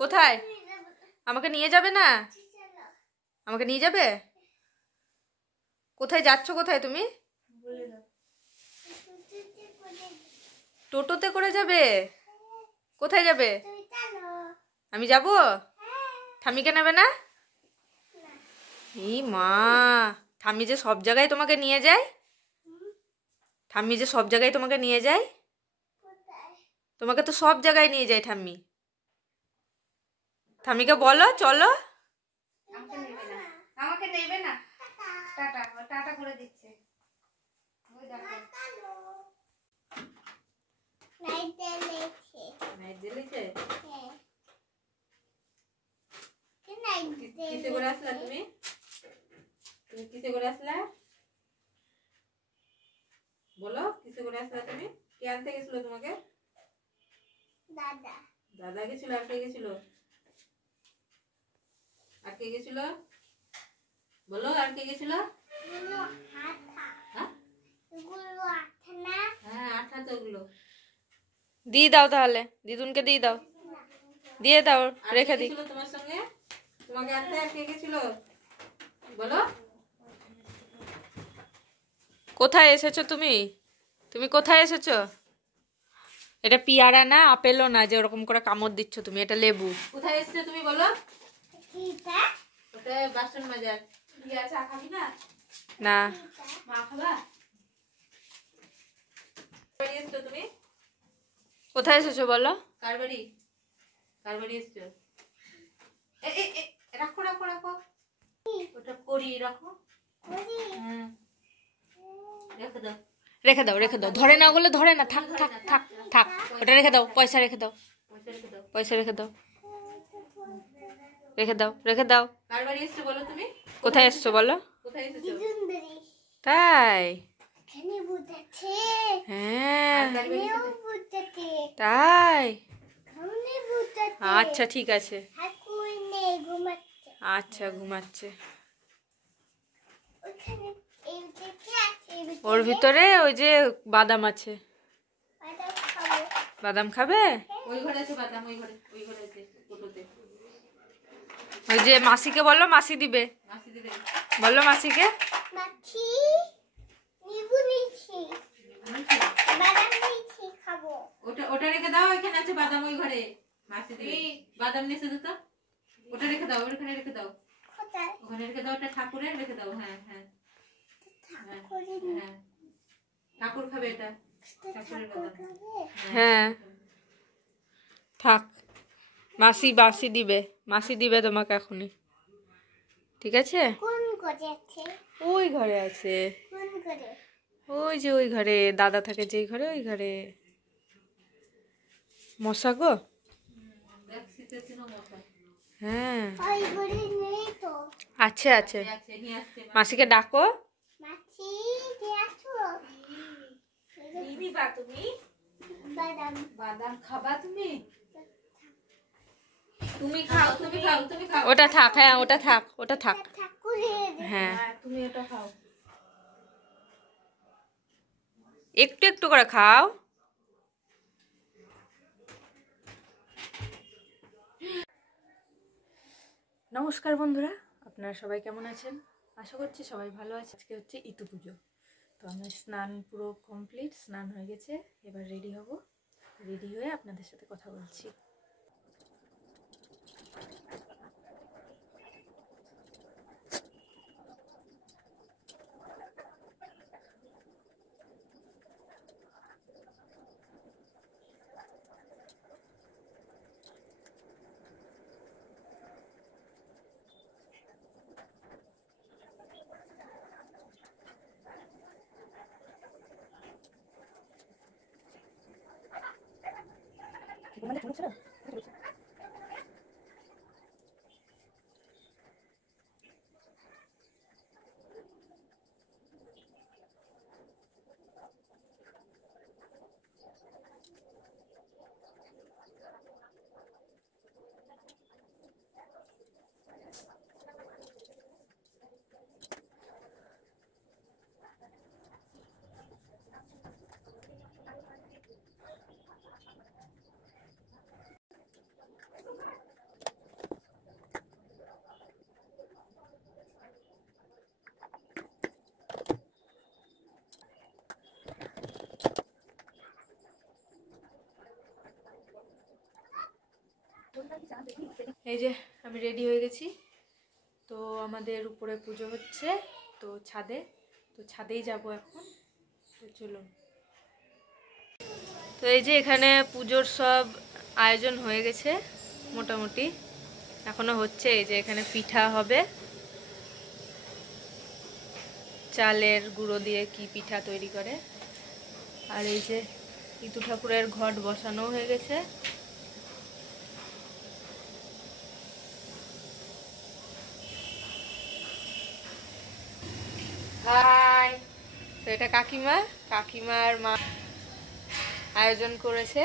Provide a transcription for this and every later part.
কোথায়? আমাকে নিয়ে যাবে না? আমাকে নিয়ে যাবে? কোথায় যাচ্ছ? কোথায় তুমি? টোটোতে করে যাবে? কোথায় যাবে? আমি যাব? ঠামিকে নেবে না? এই মা, ঠাম্মি যে সব জায়গায় তোমাকে নিয়ে যায়। ঠাম্মি যে সব জায়গায় তোমাকে নিয়ে যায়। তোমাকে তো সব জায়গায় নিয়ে যায় ঠাম্মি। ঠাম্মিকে বলো চলো। আমাকে নেবে না। টাটা টাটা করে দিচ্ছে। ওই দেখো নাইট জ্বলেছে। নাইট জ্বলেছে? হ্যাঁ। কি নাইট কিসে করে আসলা তুমি? তুমি কিসে করে আসলা? বলো কিসে করে আসলা তুমি? কে আনতে গেছিল তোমাকে? দাদা। দাদা গেছিল। আর কে গেছিল? আর কে গেছিল? বলো আর কে গেছিল? গুলো হাতা। হ্যাঁ? গুলো আঠা না? হ্যাঁ আঠা তো ওগুলো। দিয়ে দাও তাহলে, দিদুনকে দিয়ে দাও। দিয়ে দাও, রেখে দিই। তোমার সঙ্গে তোমাকে আনতে আর কে গেছিল? বলো। কোথায় এসেছো তুমি? তুমি কোথায় এসেছো? এটা পিয়ারা না, আপেলও না যে ওরকম করে কামড় দিচ্ছ তুমি। এটা লেবু। কোথায় এসেছো তুমি বলো? কিটা? ওটা বাসন মাজার। দিয়া চা খাবি না? না। মা খাবা? বাড়ি এসেছো তুমি? কোথায় এসেছো বলো? কার বাড়ি? কার বাড়ি এসেছো? রাখো রাখো রাখো। ওটা করি রাখো। হ্যাঁ রেখে দাও। রেখে দাও রেখে দাও। ধরে না ওগুলো, ধরে না। থাক থাক থাক থাক। ওটা রেখে দাও। পয়সা রেখে দাও। পয়সা রেখে দাও। রেখে দাও রেখে দাও। কার বাড়ি এসেছো বলো তুমি? কোথায় এসেছো বলো? কোথায় এসেছো? দিদুন বাড়ি। তাই? এখানে বুঝাচ্ছে। হ্যাঁ এখানেও বুঝাচ্ছে। তাই? এখানে বুঝাচ্ছে। আচ্ছা ঠিক আছে। হাত মুই নেই ঘুমাচ্ছে। আচ্ছা ঘুমাচ্ছে। ওখানে এই দেখে আছে। ওর ভিতরে ওই যে বাদাম আছে। বাদাম খাবো। বাদাম খাবে? ওই ঘরে আছে বাদাম। ওই ঘরে আছে টোটোতে। ওই যে মাসিকে বলো, মাসি দিবে। মাসি দিবে বলো মাসিকে। মাছি নিবু নিছি। বাদাম নিছি খাবো। ওটা ওটা রেখে দাও। এখানে আছে বাদাম ওই ঘরে। মাসি দিবে। বাদাম নিয়ে এসে তো। ওটা রেখে দাও, ওখানে রেখে দাও। কোথায়? ওখানে রেখে দাও। ওটা ঠাকুরের রেখে দাও। হ্যাঁ হ্যাঁ হ্যাঁ। ঠাকুর খাবে এটা। ঠাকুরের বাদাম। হ্যাঁ থাক। মাসি বাসি দিবে। মাসি দিবে তোমাকে এখনই। ঠিক আছে? কোন ঘরে আছে? ওই ঘরে আছে। কোন ঘরে? ওই যে ওই ঘরে দাদা থাকে যেই ঘরে, ওই ঘরে। মশা গো। হ্যাঁ ওই ঘরে নেই তো। আছে আছে। মাসিকে ডাকো। মাছি কে আছো? নিবা তুমি? বাদাম। বাদাম খাবা তুমি? তুমি খাও তুমি খাও তুমি খাও। ওটা থাক। হ্যাঁ ওটা থাক, ওটা থাক। ঠাকুরের। হ্যাঁ তুমি এটা খাও। একটু একটু করে খাও। নমস্কার বন্ধুরা, আপনারা সবাই কেমন আছেন? আশা করছি সবাই ভালো আছে। আজকে হচ্ছে ইতু পুজো। তো আমার স্নান পুরো কমপ্লিট, স্নান হয়ে গেছে। এবার রেডি হব। রেডি হয়ে আপনাদের সাথে কথা বলছি। এই যে আমি রেডি হয়ে গেছি। তো আমাদের উপরে পুজো হচ্ছে, তো ছাদেই যাব এখন। তো চলুন। তো এই যে এখানে পুজোর সব আয়োজন হয়ে গেছে মোটামুটি, এখনো হচ্ছে। এই যে এখানে পিঠা হবে, চালের গুঁড়ো দিয়ে কি পিঠা তৈরি করে। আর এই যে ইতু ঠাকুরের ঘট বসানো হয়ে গেছে। হাই। তো এটা কাকিমার মা আয়োজন করেছে।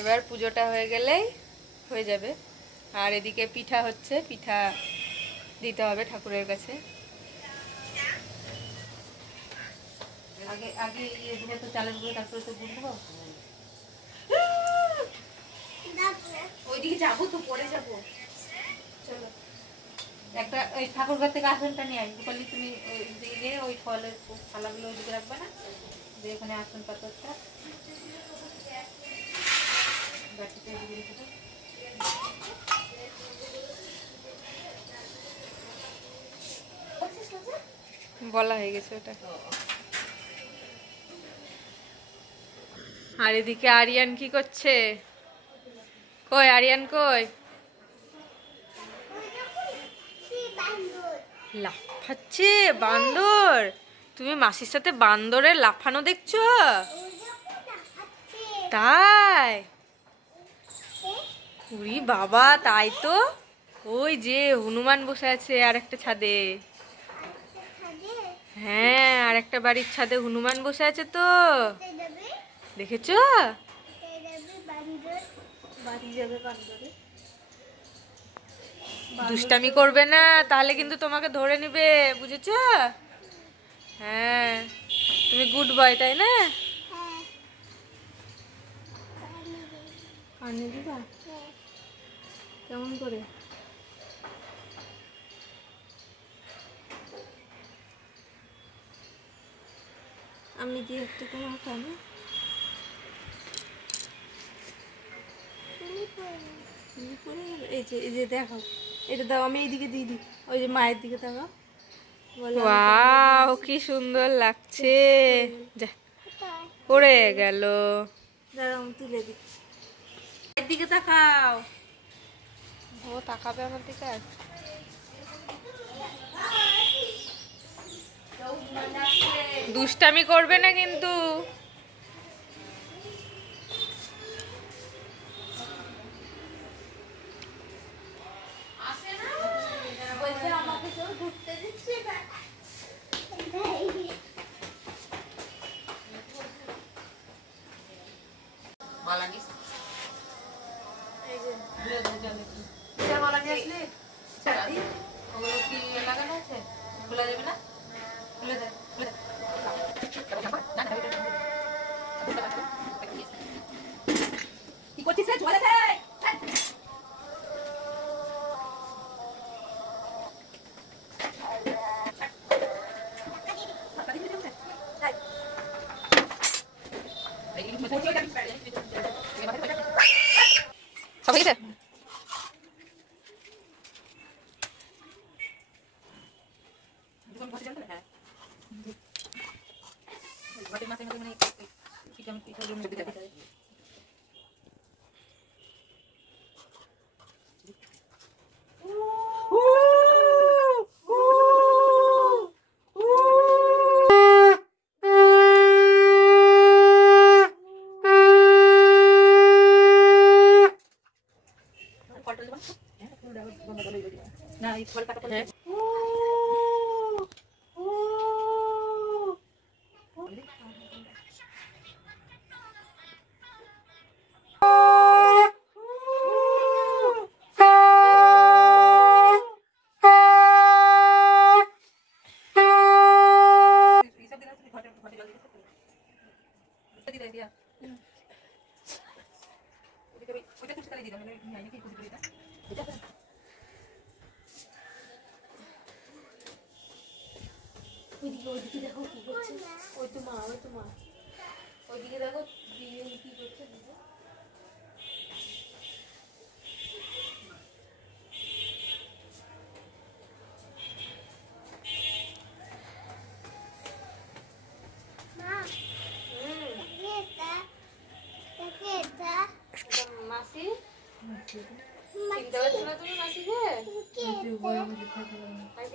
এবার পুজোটা হয়ে গেলেই হয়ে যাবে। আর এদিকে পিঠা হচ্ছে, পিঠা দিতে হবে ঠাকুরের কাছে। আগে আগে এদিকে তো চালের গুঁড়ো, তারপরে তো গুড় দেবো। ওইদিকে যাবো তো, পরে যাবো। চলো একটা ওই ঠাকুর ঘর থেকে আসনটা নিয়ে আই। রূপালি তুমি ওই দিকে ওই ফলের থালাগুলো ওইদিকে রাখবে না, যে এখানে আসন পাথরটা বাটিতে এদিকে রেখে দাও। বলা হয়ে গেছে ওটা। আর এদিকে আরিয়ান কি করছে? কই আরিয়ান কই? লাফাচ্ছে বান্দর। তুমি মাসির সাথে বান্দরের লাফানো দেখছো? তাই? উরি বাবা, তাই তো। ওই যে হনুমান বসে আছে আর একটা ছাদে। হ্যাঁ, আর একটা বাড়ির ছাদে হনুমান বসে আছে তো, দেখেছো? দুষ্টামি করবে না, তাহলে কিন্তু তোমাকে ধরে নিবে, বুঝেছো? হ্যাঁ, তুমি গুড বয়, তাই না? কানে দিবা? কেমন করে? আমি দিয়ে একটু তোমার কানে। এই যে দেখো, এটা দাও, আমি এইদিকে দিয়ে দিই। ওই যে মায়ের দিকে তাকাও। ওয়াও, কি সুন্দর লাগছে। যা পড়ে গেল। দাঁড়াও, তুলে দিই। এর দিকে তাকাও। ও তাকাবে আমার দিকে আর। দুষ্টামি করবে না কিন্তু। লাগানো আছে, খোলা যাবে না। খুলে দেয়, কি করছিস? জলে দেয়। সবাই গেছে? ওইদিকে দেখো কি করছে। ওই তো মা ওইদিকে দেখো কি করছে। চিনতে পারছো না তুমি মাসিকে?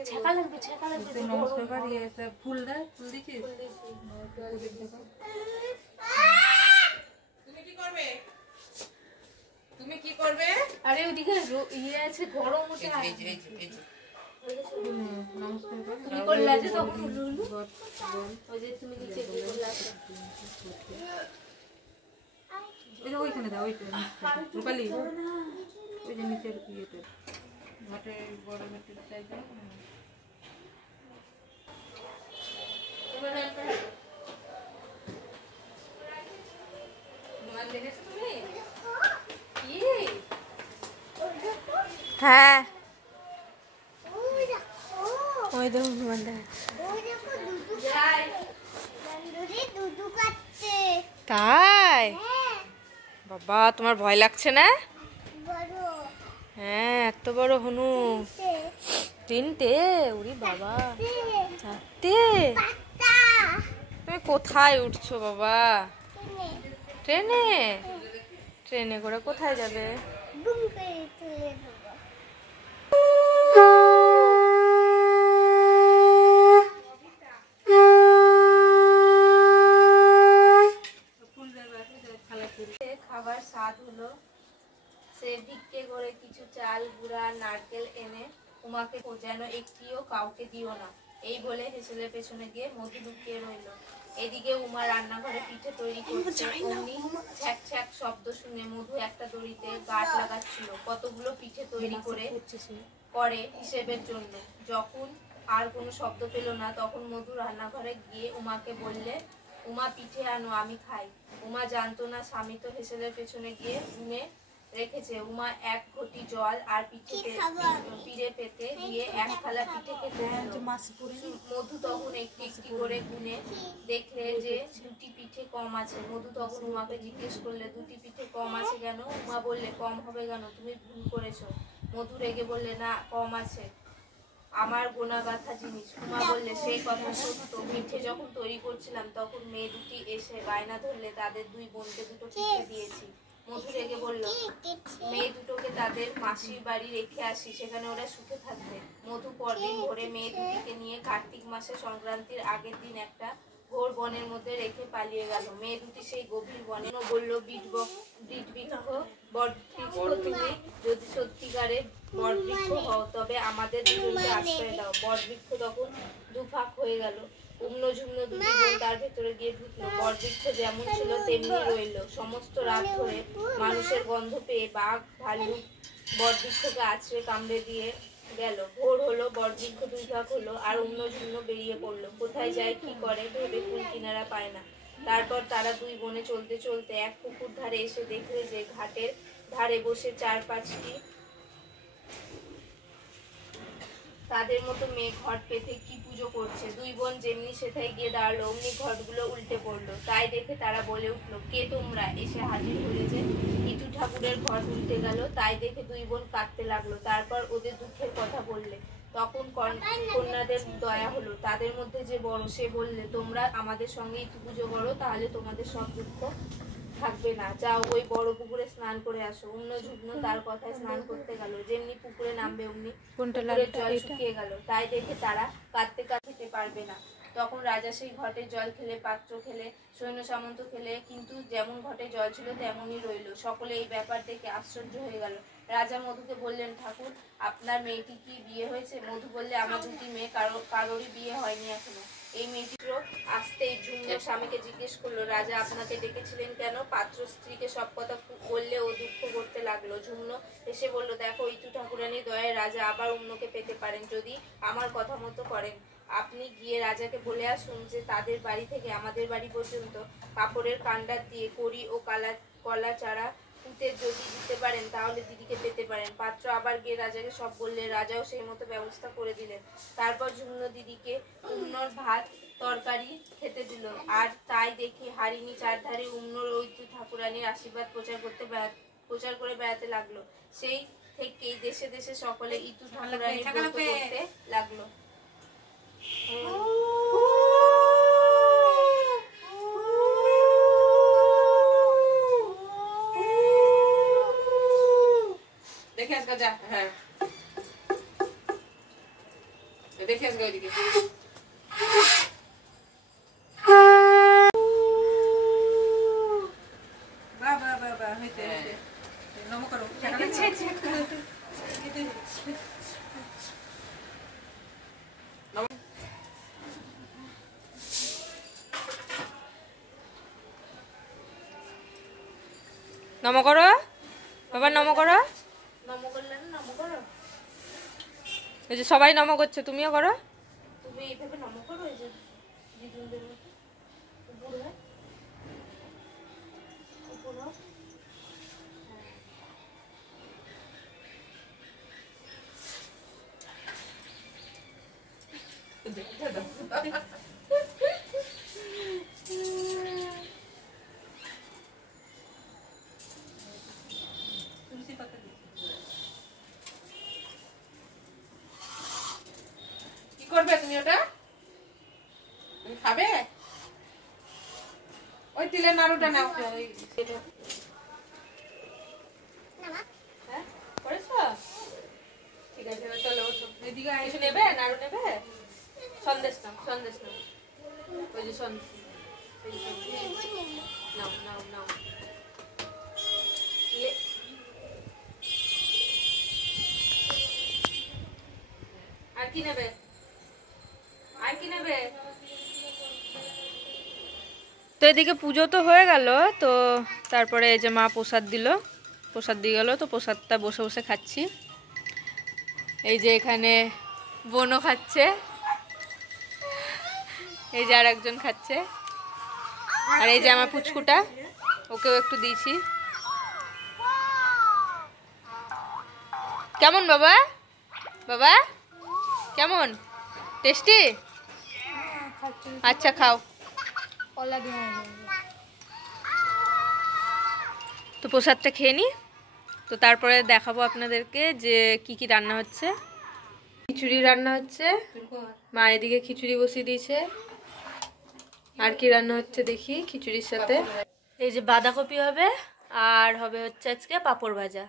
ছেঁকা লাগবে, ছেঁকা লাগবে। ফুল দেয়, ফুল দিচ্ছিস? তুমি কি করবে? তুমি কি করবে? আরে ওইদিকে ইয়ে আছে, গরম ওটা। তুমি করলে আছে তখন ওই যে তুমি নিচে করলে আছে। ওইখানে দাও, ওইখানে রূপালি, ওই যে নিচের ইয়েতে ঘটে বড় ঘটের চাইতে। হ্যাঁ ওই দেখো তাই? বাবা তোমার ভয় লাগছে না? হ্যাঁ এত বড় হনু। 3টে? উরি বাবা, 4টে? তুমি কোথায় উঠছো বাবা? ট্রেনে? ট্রেনে করে কোথায় যাবে? খাবার স্বাদ হলো। সে ভিক্ষে করে কিছু চাল, গুঁড়া, নারকেল এনে উমাকে যেন একটিও কাউকে দিও না এই বলে হেসেলের পেছনে গিয়ে মধু লুকিয়ে রইল। এদিকে উমা রান্নাঘরে পিঠে তৈরি করছে। অমনি ছ্যাক ছ্যাক শব্দ শুনে মধু একটা দড়িতে গাঁট লাগাচ্ছিল কতগুলো পিঠে তৈরি করে হিসেবের জন্য। যখন আর কোনো শব্দ পেল না তখন মধু রান্নাঘরে গিয়ে উমাকে বললে, উমা পিঠে আনো, আমি খাই। উমা জানতো না স্বামী তো হেসেলের পেছনে গিয়ে গুনে রেখেছে। উমা 1 ঘটি জল আর পিড়ে পেতে দিয়ে 1 থালা পিঠে খেতে দিল। মধু তখন একটি একটি করে গুনে দেখলে যে 2টি পিঠে কম আছে। মধু তখন উমাকে জিজ্ঞেস করলে, 2টি পিঠে কম আছে কেন? উমা বললে, কম হবে কেন, তুমি ভুল করেছো। মধু রেগে বললে, না কম আছে, আমার গোনা গাথা জিনিস। উমা বললে, সেই কথা সত্য। পিঠে যখন তৈরি করছিলাম তখন মেয়ে দুটি এসে বায়না ধরলে তাদের 2 বোনকে 2টো পিঠে দিয়েছি। মধু রেগে বলল, মেয়ে দুটোকে তাদের মাসির বাড়ি রেখে আসি, সেখানে ওরা সুখে থাকবে। মধু পরদিন ভোরে মেয়ে দুটিকে নিয়ে কার্তিক মাসে সংক্রান্তির আগের দিন একটা ঘোর বনের মধ্যে রেখে পালিয়ে গেল। মেয়ে দুটি সেই গভীর বনে বলল, বৃক্ষ বটবৃক্ষ, তুমি যদি সত্যিকারের বটবৃক্ষ হও তবে আমাদের দুজনকে আশ্রয় দাও। বটবৃক্ষ তখন দুফাক হয়ে গেল। উম্ন ঝুম্ন 2টি বোন তার ভেতরে গিয়ে ঢুকলো। বটবৃক্ষ যেমন ছিল তেমনি রইল। সমস্ত রাত ধরে মানুষের গন্ধ পেয়ে বাঘ ভাল্লুক বটবৃক্ষকে আছড়ে কামড়ে দিয়ে গেল। ভোর হলো, বটবৃক্ষ 2 ভাগ হলো আর উম্ন ঝুম্ন বেরিয়ে পড়লো। কোথায় যায় কি করে ভেবে কুল কিনারা পায় না। তারপর তারা 2 বোনে চলতে চলতে এক পুকুর ধারে এসে দেখলে যে ঘাটের ধারে বসে 4-5টি তাদের মতো মেয়ে ঘট পেতে কি পুজো করছে। 2 বোন যেমনি সেথায় গিয়ে দাঁড়ালো অমনি ঘটগুলো উল্টে পড়লো। তাই দেখে তারা বলে উঠলো, কে তোমরা? এসে হাজির হলে যে ইতু ঠাকুরের ঘট উল্টে গেল। তাই দেখে 2 বোন কাঁদতে লাগলো। তারপর ওদের দুঃখের কথা বললে। তখন কন্যাদের দয়া হলো। তাদের মধ্যে যে বড় সে বললে, তোমরা আমাদের সঙ্গে ইতু পুজো করো, তাহলে তোমাদের সব দুঃখ থাকবে না। যাও ওই বড় পুকুরে স্নান করে আসো। উম্ন ঝুম্ন তার কথায় স্নান করতে গেল। যেমনি পুকুরে নামবে অমনি পুকুরের জল শুকিয়ে গেল। তাই দেখে তারা কাঁদতে কাঁদতে পারবে না। তখন রাজা সেই ঘটের জল খেলে, পাত্র খেলে, সৈন্য সামন্ত খেলে, কিন্তু যেমন ঘটে জল ছিল তেমনই রইল। সকলে এই ব্যাপার দেখে আশ্চর্য হয়ে গেল। রাজা মধুকে বললেন, ঠাকুর আপনার মেয়েটি কি বিয়ে হয়েছে? মধু বললে, আমার 2টি মেয়ে, কারোরই বিয়ে হয়নি এখনো। এই মেয়েটির আসতেই ঝুম্ন স্বামীকে জিজ্ঞেস করলো, রাজা আপনাকে ডেকেছিলেন কেন? পাত্র স্ত্রীকে সব কথা বললে ও দুঃখ করতে লাগলো। ঝুম্ন এসে বলল, দেখো ইতু ঠাকুরানীর দয়ায় রাজা আবার অন্যকে পেতে পারেন যদি আমার কথা মতো করেন। আপনি গিয়ে রাজাকে বলে আসুন যে তাদের বাড়ি থেকে আমাদের বাড়ি পর্যন্ত কাপড়ের কান্ডার দিয়ে কড়ি ও কলা চারা পুঁতে যদি দিতে পারেন তাহলে দিদিকে পেতে পারেন। পাত্র আবার গিয়ে রাজাকে সব বললে। রাজাও সেই মতো ব্যবস্থা করে দিলেন। তারপর ঝুম্ন দিদিকে উম্নর ভাত তরকারি খেতে দিল। আর তাই দেখি হারিনি চারধারে উম্নর ও ইতু ঠাকুরানীর আশীর্বাদ প্রচার করে বেড়াতে লাগলো। সেই থেকেই দেশে দেশে সকলে ইতু ঠাকুরানীর ব্রত করতে লাগলো। যা, হ্যাঁ দেখে আসবে ওইদিকে। বাহ বাহ বাহ বাহ, হইতে হইতে নম করো। নম করো বাবা, নম করো। নম করলে না, নম করো। এই যে সবাই নম করছে, তুমিও করো। তুমি এইভাবে নম করো, এই যে দিদুনদের মতো উপর হয়, উপর হয়। তুলসী পাতা দিচ্ছি। কি করবে তুমি ওটা? তুমি খাবে? ওই তিলের নাড়ুটা নাও। ওই সেটা। হ্যাঁ, করেছো? ঠিক আছে, এবার চলো ওঠো। এদিকে কিছু নেবে? নাড়ু নেবে? সন্দেশ নাও, সন্দেশ নাও। ওই যে সন্দেশ এই যে সন্দেশ। নাও নাও নাও। আর কি নেবে? আর কি নেবে? তো এদিকে পুজো তো হয়ে গেল, তো তারপরে এই যে মা প্রসাদ দিল, প্রসাদ দিয়ে গেল, তো প্রসাদটা বসে বসে খাচ্ছি। এই যে এখানে বোনও খাচ্ছে, এই যে আর একজন খাচ্ছে, আর এই যে আমার পুচকুটা, ওকেও একটু দিয়েছি। কেমন বাবা? বাবা কেমন? টেস্টি? আচ্ছা খাও। তো প্রসাদটা খেয়ে নি, তো তারপরে দেখাবো আপনাদেরকে যে কি কি রান্না হচ্ছে। খিচুড়ি রান্না হচ্ছে, মা এদিকে খিচুড়ি বসিয়ে দিয়েছে। আর কি রান্না হচ্ছে দেখি খিচুড়ির সাথে। এই যে বাঁধাকপি হবে, আর হবে হচ্ছে আজকে পাঁপড় ভাজা।